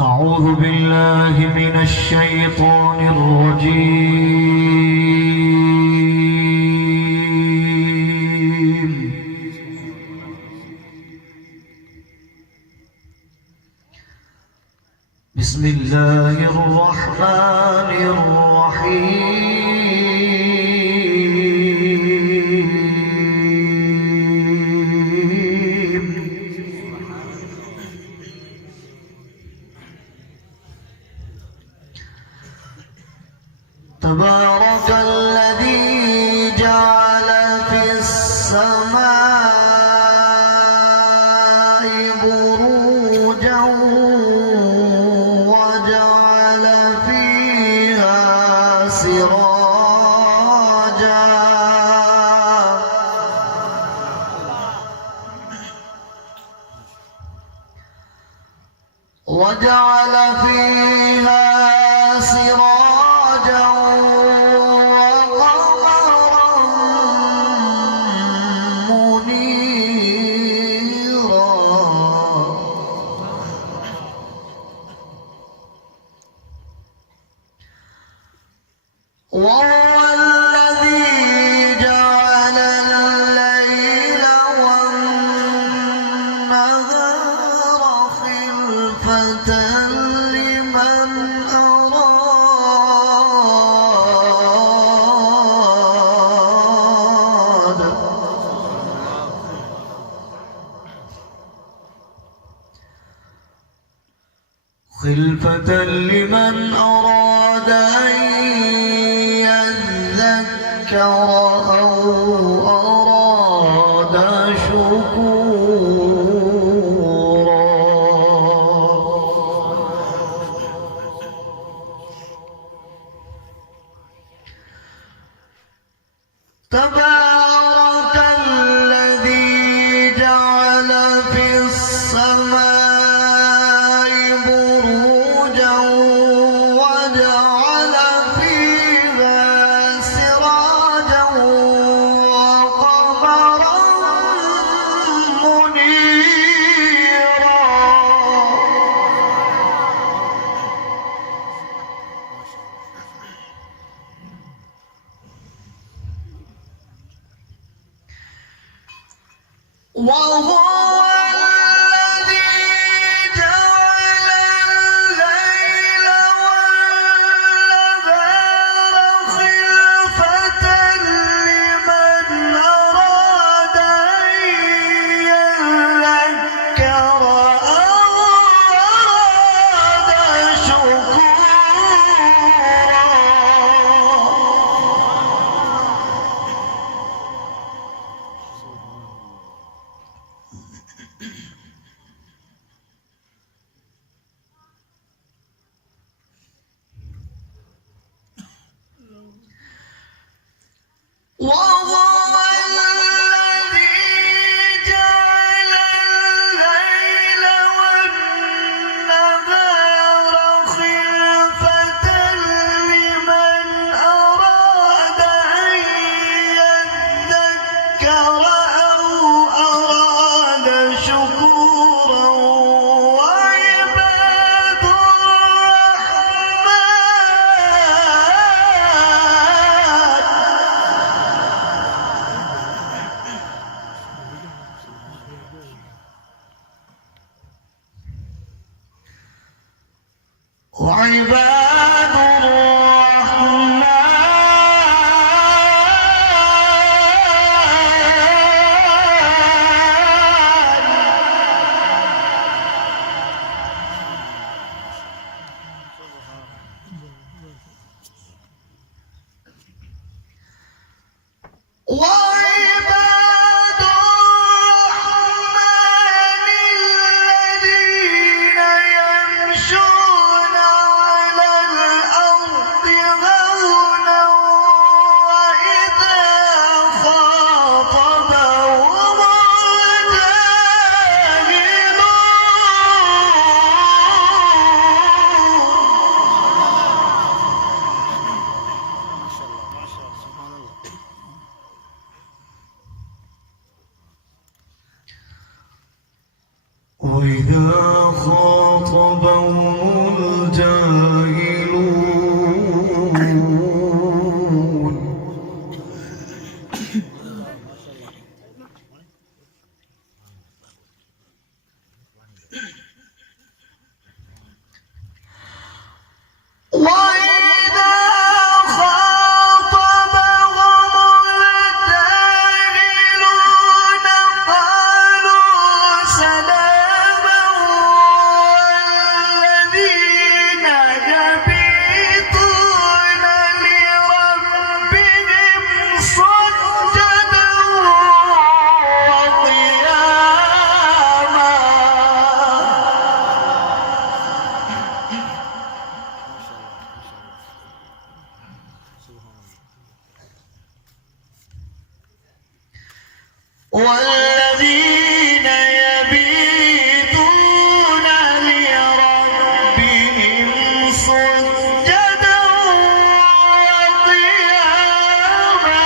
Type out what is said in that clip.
أعوذ بالله من الشيطان الرجيم. بسم الله الرحمن الرحيم. تبارك الذي جعل في السماء بروجا وجعل فيها سراجا وجعل فيها سراجا وقمرا منيرا وهو الذي جعل الليل والنهار خلفة لمن أراد أن يذكر أو أراد شكورا. تبارك الذي جعل في السماء بروجا وجعل فيها سراجا وقمرا منيرا وهو الذي جعل الليل والنهار خلفة لمن أراد أن يذكر أو أراد شكورا. وهو الذي جعل الليل والنهار خلفة لمن أراد أن يذكر أو أراد شكورا. وعباد الرحمن الذين يمشون على الأرض ولا